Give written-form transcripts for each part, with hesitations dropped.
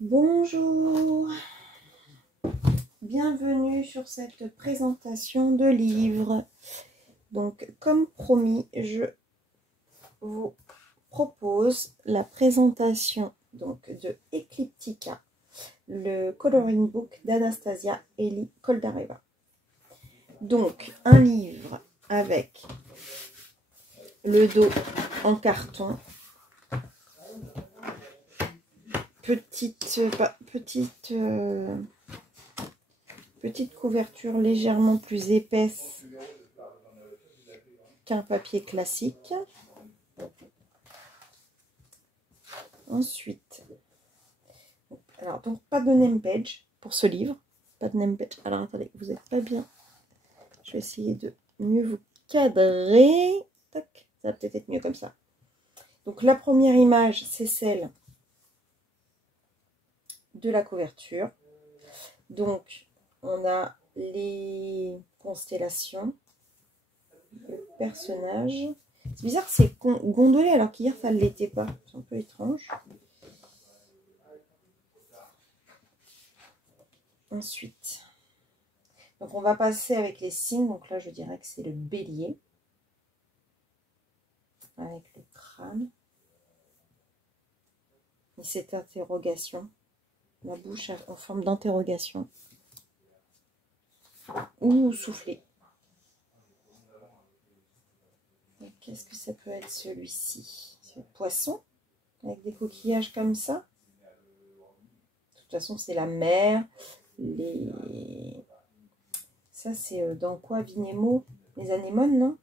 Bonjour, bienvenue sur cette présentation de livre. Donc, comme promis, je vous propose la présentation donc, de Ecliptica, le coloring book d'Anastasia Eli Koldareva. Donc, un livre avec le dos en carton, petite couverture légèrement plus épaisse qu'un papier classique. Ensuite, alors donc pas de name page pour ce livre, pas de name page. Alors attendez, vous n'êtes pas bien. Je vais essayer de mieux vous cadrer. Tac, ça va peut-être être mieux comme ça. Donc la première image, c'est celle de la couverture. Donc on a les constellations, le personnage. C'est bizarre que c'est gondolé alors qu'hier ça ne l'était pas. C'est un peu étrange. Ensuite, donc on va passer avec les signes. Donc là je dirais que c'est le bélier. Avec le crâne. Et cette interrogation. La bouche en forme d'interrogation. Ou souffler. Qu'est-ce que ça peut être celui-ci? C'est le poisson. Avec des coquillages comme ça. De toute façon c'est la mer. Ça c'est dans quoi Vinemo? Les anémones, non?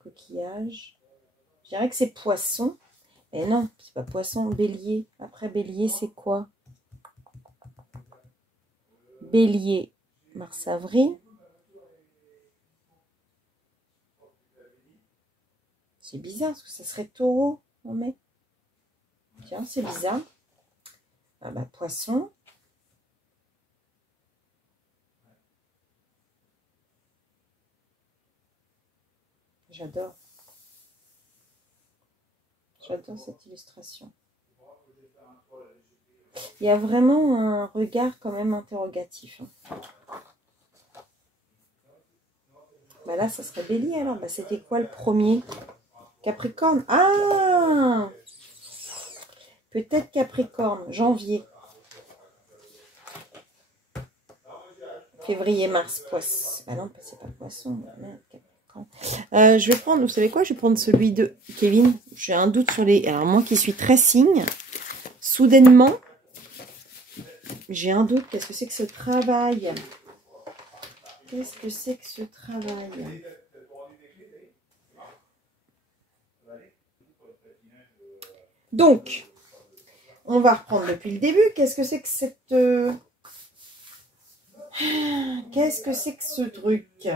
Coquillage. Je dirais que c'est poisson. Mais non, c'est pas poisson, bélier. Après bélier, c'est quoi? Bélier, mars-avril. C'est bizarre, parce que ça serait taureau en mai. Tiens, c'est bizarre. Ah bah, poisson. J'adore. J'adore cette illustration. Il y a vraiment un regard quand même interrogatif. Bah là, ça serait bélier alors. Bah, c'était quoi le premier? Capricorne. Ah! Peut-être Capricorne, janvier. Février, mars, poisson. Bah non, c'est pas poisson. Je vais prendre, vous savez quoi? Je vais prendre celui de Kevin. J'ai un doute sur les... Alors moi qui suis très signe, soudainement, j'ai un doute. Qu'est-ce que c'est que ce travail? Qu'est-ce que c'est que ce travail? Donc, on va reprendre depuis le début. Qu'est-ce que c'est que cette... Qu'est-ce que c'est que ce truc?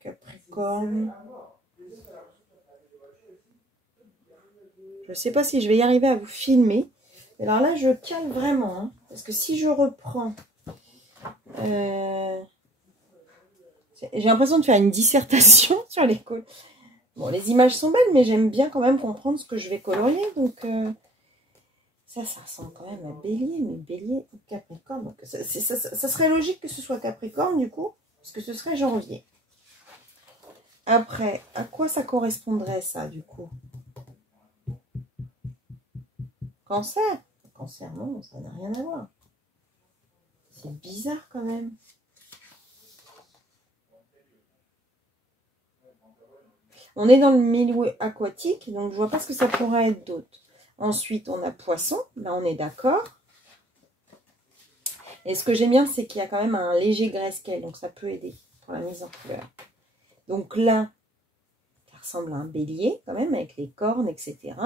Capricorne. Je ne sais pas si je vais y arriver à vous filmer. Alors là, je cale vraiment. Hein, parce que si je reprends... j'ai l'impression de faire une dissertation sur les cols. Bon, les images sont belles, mais j'aime bien quand même comprendre ce que je vais colorier. Donc, ça ressemble quand même à bélier. Mais bélier ou capricorne. Donc, ça serait logique que ce soit capricorne, du coup. Parce que ce serait janvier. Après, à quoi ça correspondrait, ça, du coup? Cancer. Cancer, non, ça n'a rien à voir. C'est bizarre, quand même. On est dans le milieu aquatique, donc je vois pas ce que ça pourrait être d'autre. Ensuite, on a poisson. Là, on est d'accord. Et ce que j'aime bien, c'est qu'il y a quand même un léger grayscale, donc ça peut aider pour la mise en couleur. Donc là, ça ressemble à un bélier quand même, avec les cornes, etc.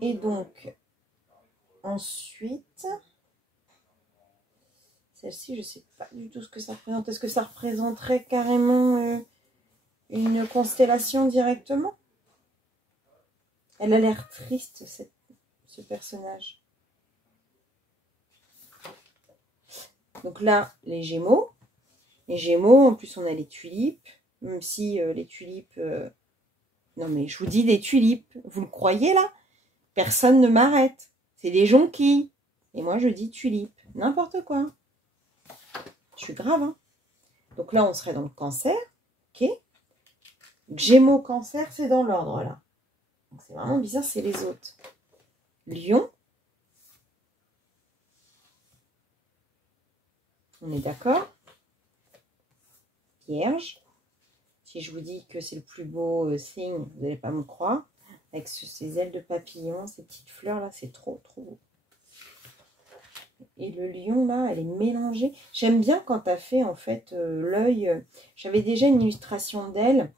Et donc, ensuite, celle-ci, je ne sais pas du tout ce que ça représente. Est-ce que ça représenterait carrément une constellation directement? Elle a l'air triste, ce personnage. Donc là, les Gémeaux. Les Gémeaux, en plus, on a les tulipes. Même si les tulipes... Non, mais je vous dis des tulipes. Vous le croyez, là? Personne ne m'arrête. C'est des jonquilles. Et moi, je dis tulipes. N'importe quoi. Je suis grave, hein. Donc là, on serait dans le Cancer. Ok. Gémeaux, Cancer, c'est dans l'ordre, là. C'est vraiment bizarre, c'est les autres. Lion. On est d'accord. Vierge. Si je vous dis que c'est le plus beau signe, vous n'allez pas me croire. Avec ces ailes de papillon, ces petites fleurs là, c'est trop, trop beau. Et le lion là, elle est mélangée. J'aime bien quand tu as fait en fait l'œil. J'avais déjà une illustration d'elle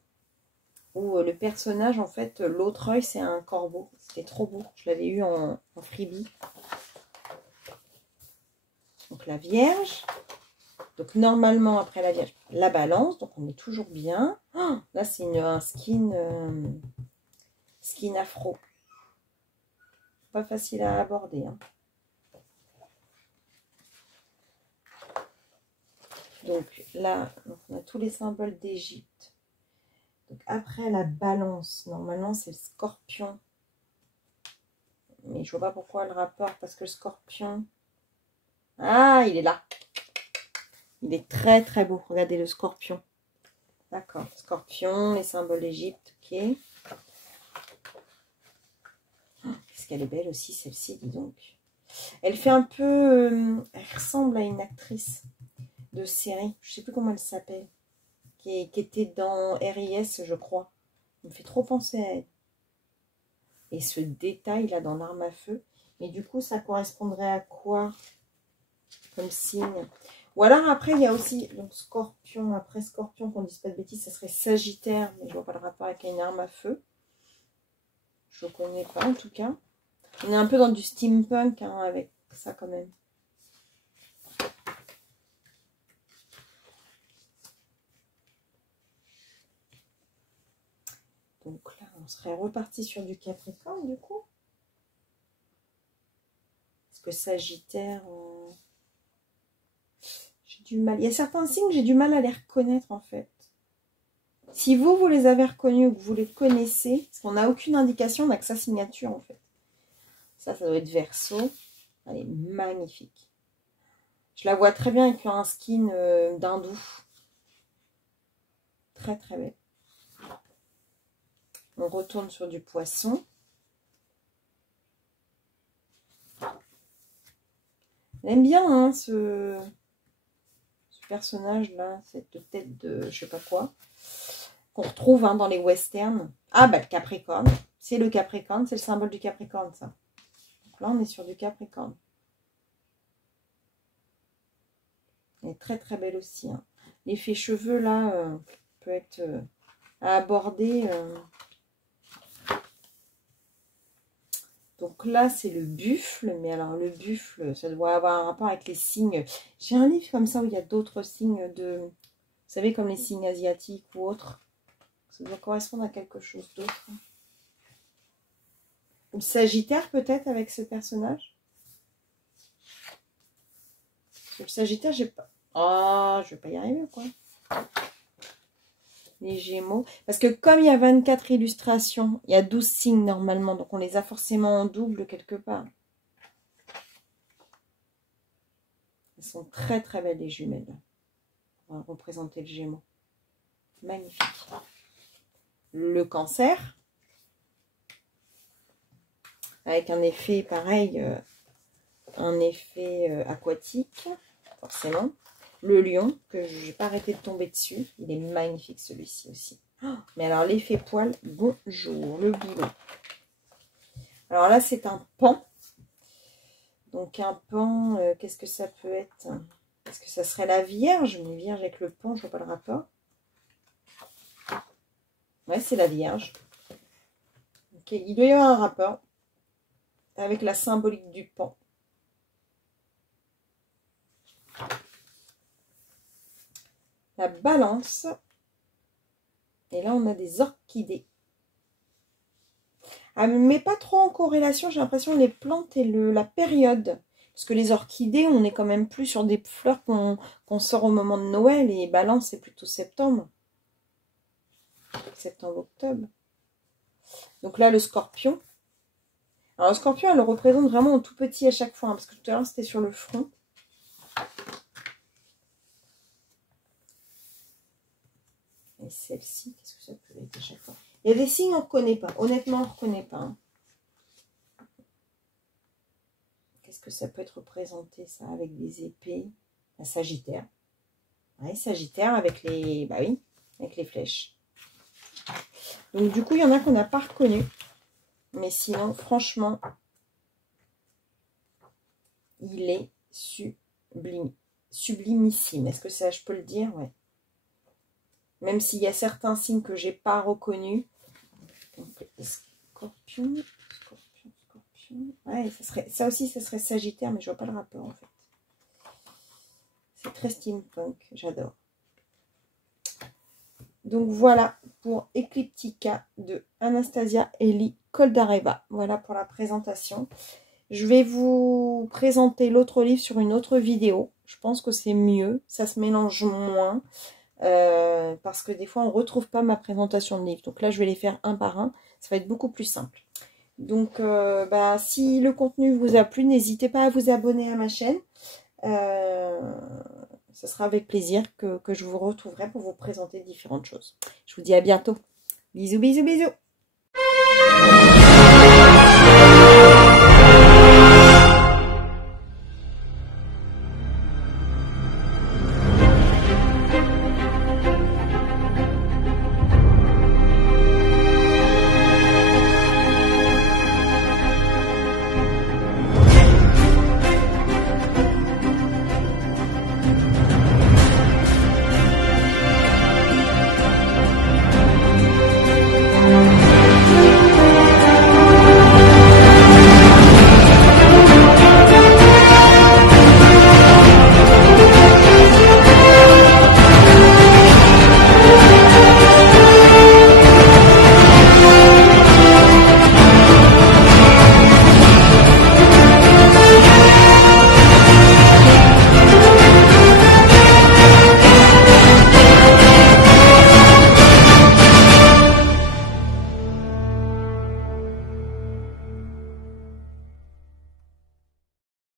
où le personnage, en fait, l'autre œil, c'est un corbeau. C'était trop beau. Je l'avais eu en freebie. Donc la Vierge. Donc normalement, après la Vierge, la Balance. Donc on est toujours bien. Oh, là, c'est un skin, skin afro. Pas facile à aborder. Hein. Donc là, on a tous les symboles d'Égypte. Donc après la Balance, normalement, c'est le Scorpion. Mais je vois pas pourquoi le rapport, parce que le Scorpion... Ah, il est là. Il est très très beau. Regardez le Scorpion. D'accord. Scorpion, les symboles d'Égypte. Ok. Qu'est-ce qu'elle est belle aussi, celle-ci, dis donc. Elle fait un peu... elle ressemble à une actrice de série. Je sais plus comment elle s'appelle. Qui était dans RIS, je crois. Elle me fait trop penser à elle. Et ce détail là dans l'arme à feu. Mais du coup, ça correspondrait à quoi comme signe? Ou alors après, il y a aussi donc Scorpion. Après Scorpion, qu'on ne dise pas de bêtises, ça serait Sagittaire. Mais je vois pas le rapport avec une arme à feu. Je ne connais pas en tout cas. On est un peu dans du steampunk hein, avec ça quand même. Donc là, on serait reparti sur du Capricorne du coup. Parce que Sagittaire... j'ai du mal. Il y a certains signes, j'ai du mal à les reconnaître en fait. Si vous les avez reconnus ou que vous les connaissez, parce qu'on n'a aucune indication, on n'a que sa signature en fait. Ça doit être Verseau. Elle est magnifique. Je la vois très bien avec un skin d'hindou. Très très belle. On retourne sur du Poisson. J'aime bien hein, ce personnage là, cette tête de je sais pas quoi. Qu'on retrouve hein, dans les westerns. Ah bah le Capricorne. C'est le Capricorne, c'est le symbole du Capricorne ça. Donc là on est sur du Capricorne. Elle est très très belle aussi. Hein. L'effet cheveux là peut être à aborder. Donc là c'est le buffle. Mais alors le buffle ça doit avoir un rapport avec les signes. J'ai un livre comme ça où il y a d'autres signes de... Vous savez comme les signes asiatiques ou autres. Ça doit correspondre à quelque chose d'autre. Ou Sagittaire peut-être avec ce personnage. Le Sagittaire, j'ai pas... Oh, je vais pas y arriver quoi. Les Gémeaux. Parce que comme il y a 24 illustrations, il y a 12 signes normalement. Donc on les a forcément en double quelque part. Elles sont très très belles les jumelles. On va représenter le Gémeaux. Magnifique. Le Cancer. Avec un effet pareil, un effet aquatique, forcément. Le Lion, que je n'ai pas arrêté de tomber dessus. Il est magnifique celui-ci aussi. Oh, mais alors l'effet poil, bonjour, le boulot. Alors là, c'est un pan. Donc un pan, qu'est-ce que ça peut être? Est-ce que ça serait la Vierge? Mais Vierge avec le pan, je vois pas le rapport. Ouais, c'est la Vierge. Ok, il doit y avoir un rapport avec la symbolique du pan. La Balance. Et là, on a des orchidées. Ah, mais pas trop en corrélation, j'ai l'impression les plantes et la période. Parce que les orchidées, on est quand même plus sur des fleurs qu'on sort au moment de Noël. Et Balance, c'est plutôt septembre. Septembre-octobre. Donc là, le scorpion. Alors, le scorpion, elle le représente vraiment en tout petit à chaque fois. Hein, parce que tout à l'heure, c'était sur le front. Et celle-ci, qu'est-ce que ça peut être à chaque fois? Il y a des signes, on ne reconnaît pas. Honnêtement, on ne reconnaît pas. Hein. Qu'est-ce que ça peut être représenté, ça, avec des épées? Un Sagittaire. Ouais, Sagittaire avec les... Bah oui, avec les flèches. Donc, du coup, il y en a qu'on n'a pas reconnu. Mais sinon, franchement, il est sublimissime. Est-ce que ça, je peux le dire? Ouais. Même s'il y a certains signes que j'ai pas reconnus. Donc, Scorpion. Ouais, ça aussi, ça serait Sagittaire, mais je vois pas le rapport, en fait. C'est très steampunk, j'adore. Donc, voilà pour Ecliptica de Anastasia Eli Koldareva. Voilà pour la présentation. Je vais vous présenter l'autre livre sur une autre vidéo. Je pense que c'est mieux. Ça se mélange moins. Parce que des fois, on ne retrouve pas ma présentation de livre. Donc là, je vais les faire un par un. Ça va être beaucoup plus simple. Donc, si le contenu vous a plu, n'hésitez pas à vous abonner à ma chaîne. Ce sera avec plaisir que je vous retrouverai pour vous présenter différentes choses. Je vous dis à bientôt. Bisous, bisous, bisous.